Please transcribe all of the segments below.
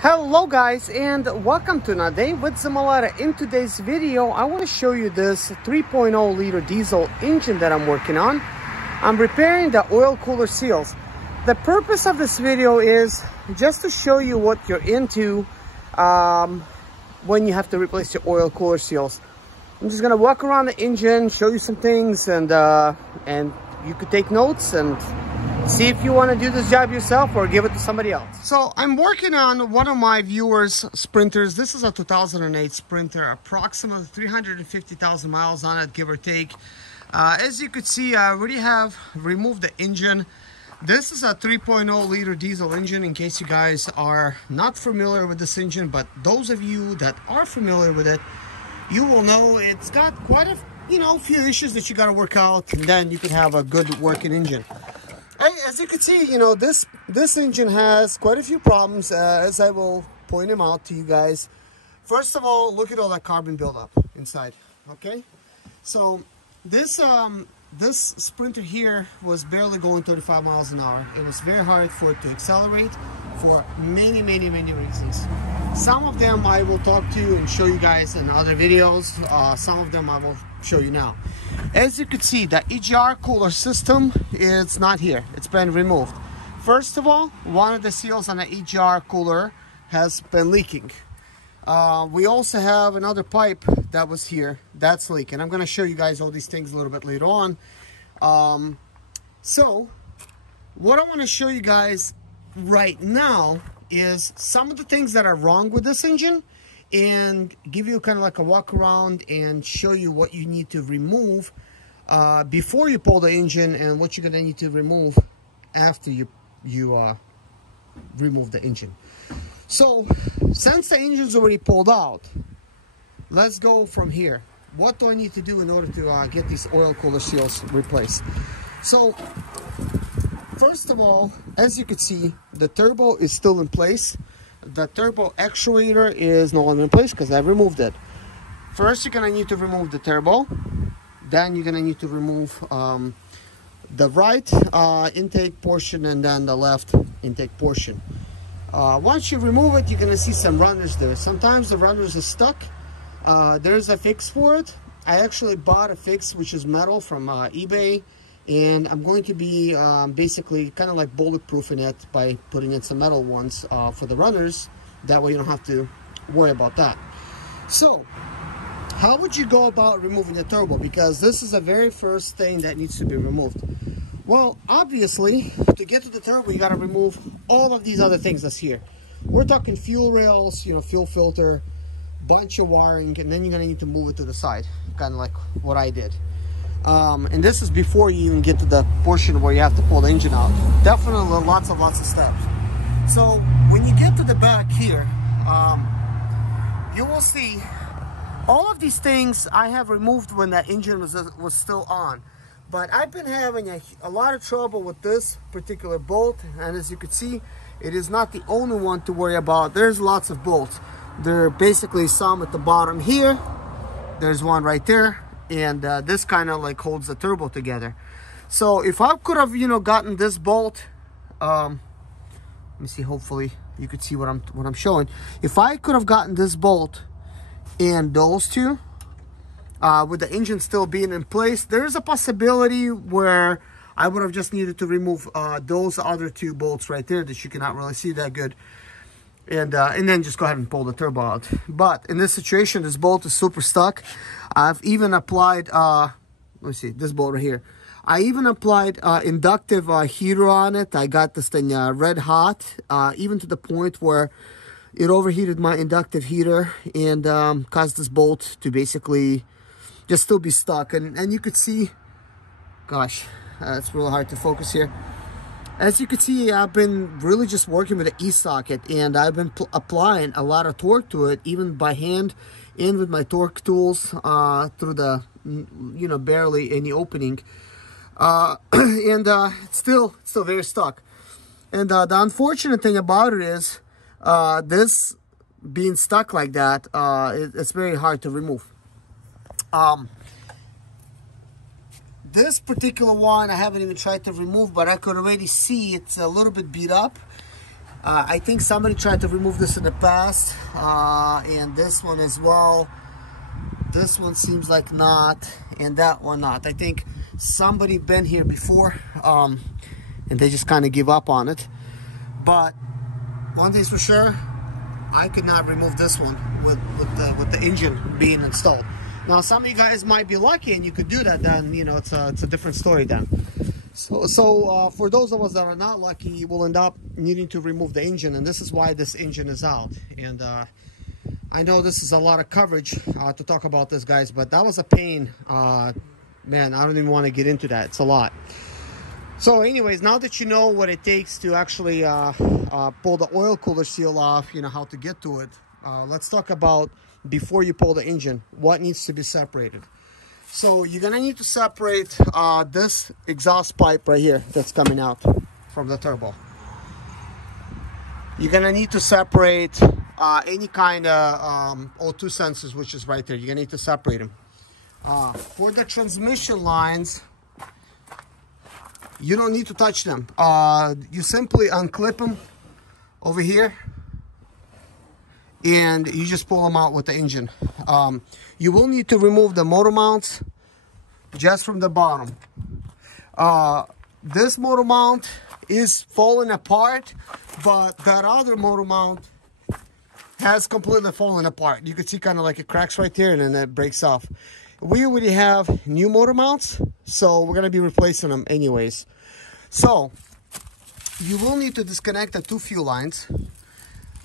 Hello guys, and welcome to another day with Zimaleta. In today's video I want to show you this 3.0 liter diesel engine that I'm working on. I'm repairing the oil cooler seals. The purpose of this video is just to show you what you're into when you have to replace your oil cooler seals. I'm just gonna walk around the engine, show you some things, and you could take notes and see if you want to do this job yourself or give it to somebody else. So I'm working on one of my viewers' Sprinters. This is a 2008 Sprinter, approximately 350,000 miles on it, give or take. As you could see, I already have removed the engine. This is a 3.0 liter diesel engine, in case you guys are not familiar with this engine, but those of you that are familiar with it, you will know it's got quite a few issues that you got to work out, and then you can have a good working engine. As you can see, this engine has quite a few problems, as I will point them out to you guys. First of all, look at all that carbon buildup inside. Okay, so this Sprinter here was barely going 35 miles an hour. It was very hard for it to accelerate for many reasons. Some of them I will talk to and show you guys in other videos. Some of them I will show you now. As you can see, the EGR cooler system is not here. It's been removed. First of all, one of the seals on the EGR cooler has been leaking. We also have another pipe that was here that's leaking. I'm going to show you guys all these things a little bit later on. So what I want to show you guys right now is some of the things that are wrong with this engine, and give you kind of like a walk around and show you what you need to remove before you pull the engine, and what you're going to need to remove after you remove the engine. So since the engine's already pulled out, let's go from here. What do I need to do in order to get these oil cooler seals replaced? So first of all, as you can see, the turbo is still in place. The turbo actuator is no longer in place because I removed it. First, you're going to need to remove the turbo. Then you're going to need to remove the right intake portion and then the left intake portion. Once you remove it, you're going to see some runners there. Sometimes the runners are stuck. There's a fix for it. I actually bought a fix which is metal from eBay, and I'm going to be basically kind of like bulletproofing it by putting in some metal ones for the runners. That way you don't have to worry about that. So how would you go about removing the turbo? Because this is the very first thing that needs to be removed. Well, obviously, to get to the turbo, you got to remove all of these other things that's here. We're talking fuel rails, fuel filter, bunch of wiring, and then you're going to need to move it to the side, kind of like what I did. And this is before you even get to the portion where you have to pull the engine out. Definitely lots of steps. So when you get to the back here, you will see all of these things I have removed when the engine was still on. But I've been having a lot of trouble with this particular bolt, and as you can see, it is not the only one to worry about. There's lots of bolts. There are basically some at the bottom here. There's one right there, and this kind of like holds the turbo together. So if I could have gotten this bolt, let me see, hopefully you could see what I'm showing. If I could have gotten this bolt and those two, with the engine still being in place, there's a possibility where I would have just needed to remove those other two bolts right there that you cannot really see that good, and then just go ahead and pull the turbo out. But in this situation, this bolt is super stuck. I've even applied let me see, this bolt right here, I even applied inductive heater on it. I got this thing red hot, even to the point where it overheated my inductive heater and caused this bolt to basically just still be stuck. And you could see, gosh, it's really hard to focus here. As you can see, I've been really just working with the e-socket, and I've been applying a lot of torque to it, even by hand and with my torque tools through the barely any opening, and it's still very stuck. And the unfortunate thing about it is this being stuck like that, it's very hard to remove. This particular one I haven't even tried to remove, but I could already see it's a little bit beat up. I think somebody tried to remove this in the past, and this one as well. This one seems like not, and that one not. I think somebody been here before, and they just kind of give up on it. But one thing's for sure, I could not remove this one with the engine being installed. Now, some of you guys might be lucky and you could do that. Then you know it's a different story then. So for those of us that are not lucky, we'll end up needing to remove the engine, and this is why this engine is out. And I know this is a lot of coverage to talk about this, guys, but that was a pain. Man, I don't even want to get into that. It's a lot. So anyways, now that you know what it takes to actually pull the oil cooler seal off, you know how to get to it, let's talk about before you pull the engine, what needs to be separated. So you're gonna need to separate this exhaust pipe right here that's coming out from the turbo. You're gonna need to separate any kind of O2 sensors, which is right there. You're gonna need to separate them. For the transmission lines, you don't need to touch them. You simply unclip them over here and you just pull them out with the engine. You will need to remove the motor mounts just from the bottom. This motor mount is falling apart, but that other motor mount has completely fallen apart. You can see kind of like it cracks right there and then it breaks off. We already have new motor mounts, so we're going to be replacing them anyways. So you will need to disconnect the two fuel lines,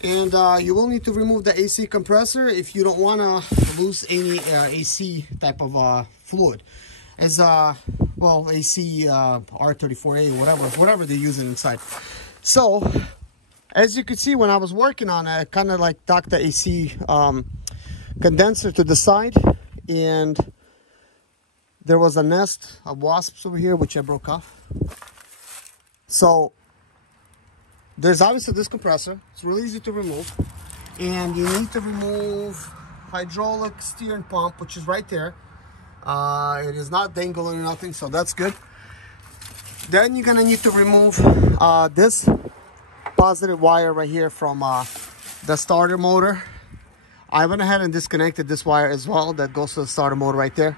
and you will need to remove the AC compressor if you don't want to lose any AC type of fluid. As well, AC R34A or whatever they're using inside. So as you can see, when I was working on it, I kind of like docked the AC condenser to the side, and there was a nest of wasps over here which I broke off. So there's obviously this compressor. It's really easy to remove, and you need to remove hydraulic steering pump, which is right there. It is not dangling or nothing, so that's good. Then you're gonna need to remove this positive wire right here from the starter motor. I went ahead and disconnected this wire as well that goes to the starter motor right there,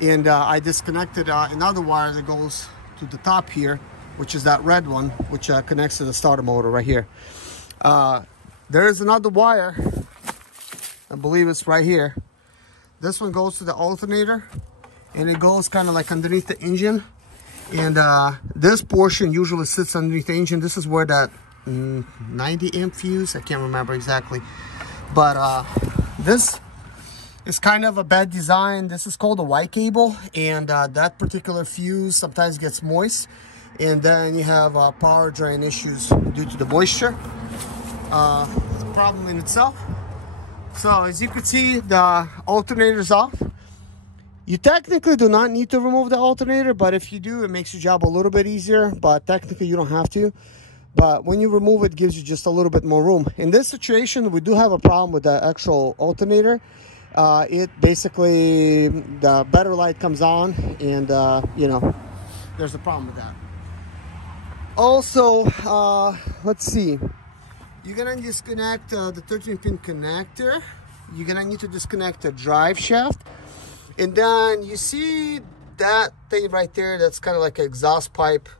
and I disconnected another wire that goes to the top here, which is that red one, which connects to the starter motor right here. There is another wire, I believe it's right here. This one goes to the alternator, and it goes kind of like underneath the engine, and this portion usually sits underneath the engine. This is where that 90 amp fuse, I can't remember exactly, but this is kind of a bad design. This is called a Y cable, and that particular fuse sometimes gets moist, and then you have power drain issues due to the moisture. It's a problem in itself. So as you can see, the alternator is off. You technically do not need to remove the alternator, but if you do, it makes your job a little bit easier, but technically you don't have to. But when you remove it, it gives you just a little bit more room. In this situation, we do have a problem with the actual alternator. It basically, the better light comes on, and you know, there's a problem with that. Also, let's see. You're gonna disconnect the 13-pin connector. You're gonna need to disconnect the drive shaft. And then you see that thing right there, that's kind of like an exhaust pipe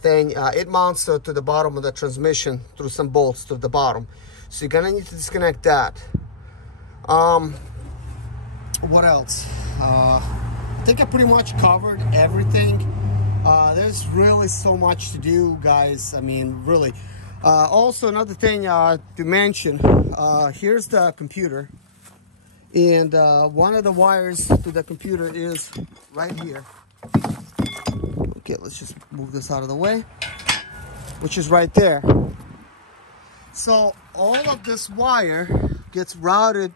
thing. It mounts to the bottom of the transmission through some bolts to the bottom. So you're gonna need to disconnect that. What else? I think I pretty much covered everything. There's really so much to do, guys. I mean, really. Also, another thing to mention, here's the computer, and one of the wires to the computer is right here. Okay, let's just move this out of the way, which is right there. So all of this wire gets routed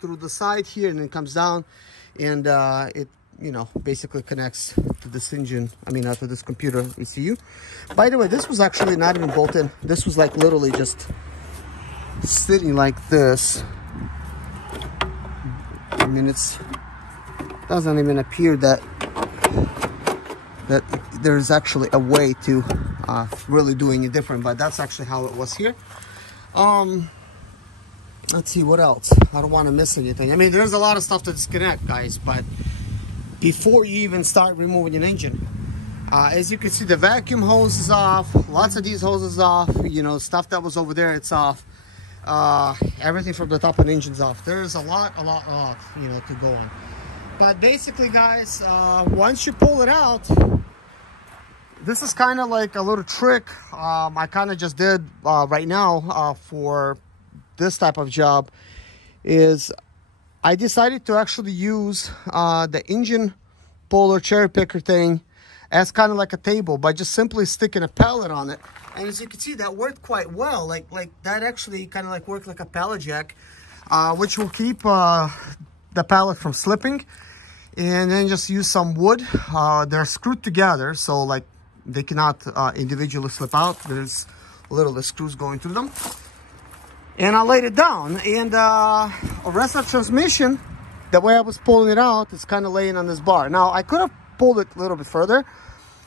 through the side here, and then comes down, and it, you know, basically connects to this engine, to this computer ECU. By the way, this was actually not even bolted in. This was like literally just sitting like this. It doesn't even appear that there's actually a way to really doing it different, but that's actually how it was here. Let's see what else. I don't want to miss anything. I mean, there's a lot of stuff to disconnect, guys, but before you even start removing an engine, as you can see, the vacuum hose is off, lots of these hoses off, you know, stuff that was over there, it's off. Everything from the top of the engine's off. There's a lot, you know, to go on. But basically, guys, once you pull it out, this is kind of like a little trick I kind of just did right now for this type of job. Is I decided to actually use the engine puller cherry picker thing as kind of like a table by just simply sticking a pallet on it. And as you can see, that worked quite well. Like that actually kind of like worked like a pallet jack, which will keep the pallet from slipping. And then just use some wood. They're screwed together, so like they cannot individually slip out. There's little screws going through them. And I laid it down, and the rest of the transmission, the way I was pulling it out, is kind of laying on this bar. Now I could have pulled it a little bit further,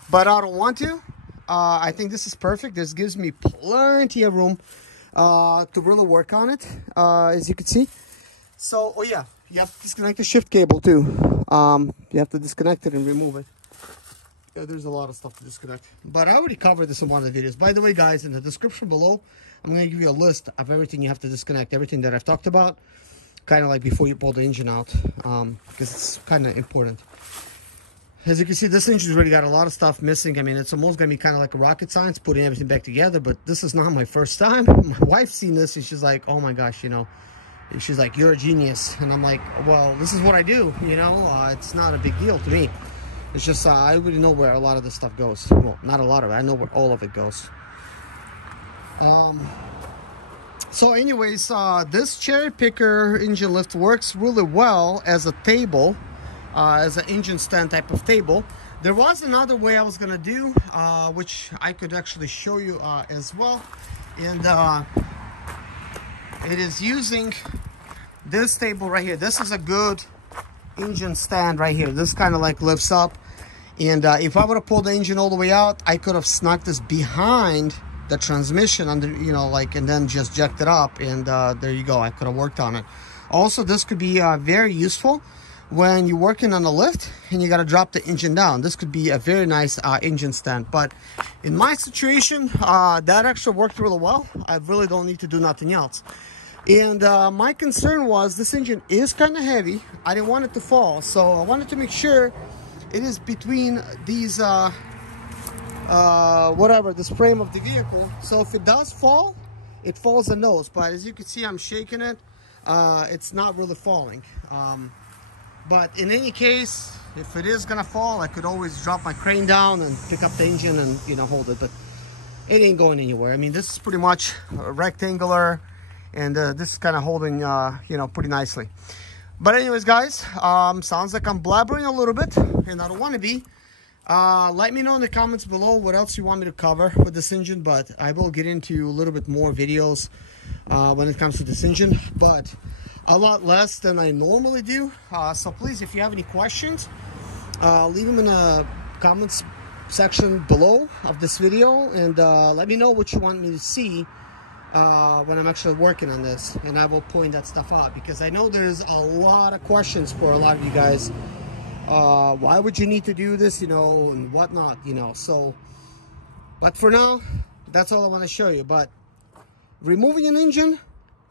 but I don't want to. I think this is perfect. This gives me plenty of room to really work on it, as you can see. So, oh yeah, you have to disconnect the shift cable too. You have to disconnect it and remove it. Yeah, there's a lot of stuff to disconnect, but I already covered this in one of the videos. By the way, guys, in the description below, I'm going to give you a list of everything you have to disconnect, everything that I've talked about, kind of like before you pull the engine out, because it's kind of important. As you can see, this engine's already got a lot of stuff missing. I mean, it's almost going to be kind of like a rocket science, putting everything back together, but this is not my first time. My wife's seen this, and she's like, oh my gosh, you know, and she's like, you're a genius. And I'm like, well, this is what I do, you know, it's not a big deal to me. It's just, I already know where a lot of this stuff goes. Well, not a lot of it, I know where all of it goes. So anyways, this cherry picker engine lift works really well as a table, as an engine stand type of table. There was another way I was gonna do, which I could actually show you as well, and it is using this table right here. This is a good engine stand right here. This kind of like lifts up, and if I would have pulled the engine all the way out, I could have snuck this behind the transmission under, you know, like, and then just jacked it up, and there you go, I could have worked on it. Also, this could be very useful when you're working on a lift and you got to drop the engine down. This could be a very nice engine stand. But in my situation, that actually worked really well. I really don't need to do nothing else. And my concern was this engine is kind of heavy. I didn't want it to fall, so I wanted to make sure it is between these whatever, this frame of the vehicle. So if it does fall, it falls the nose. But as you can see, I'm shaking it. It's not really falling. But in any case, if it is gonna fall, I could always drop my crane down and pick up the engine and, you know, hold it. But it ain't going anywhere. I mean, this is pretty much rectangular, and this is kind of holding, you know, pretty nicely. But anyways, guys, sounds like I'm blabbering a little bit, and I don't want to be. Let me know in the comments below what else you want me to cover with this engine, but I will get into a little bit more videos when it comes to this engine, but a lot less than I normally do. So please, if you have any questions, leave them in the comments section below of this video, and let me know what you want me to see when I'm actually working on this, and I will point that stuff out, because I know there's a lot of questions for a lot of you guys. Why would you need to do this, you know, and whatnot, you know. So, but for now, that's all I want to show you. But removing an engine,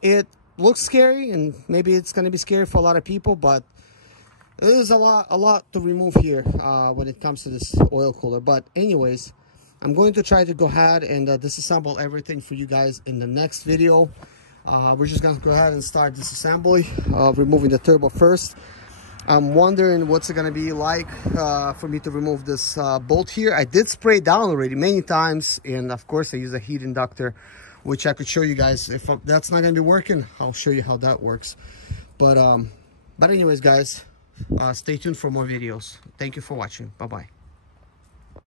it looks scary, and maybe it's going to be scary for a lot of people, but there's a lot to remove here when it comes to this oil cooler. But anyways, I'm going to try to go ahead and disassemble everything for you guys in the next video. We're just going to go ahead and start disassembly, removing the turbo first. I'm wondering what's it going to be like for me to remove this bolt here. I did spray it down already many times, and of course I use a heat inductor, which I could show you guys. If that's not going to be working, I'll show you how that works. But anyways, guys, stay tuned for more videos. Thank you for watching. Bye-bye.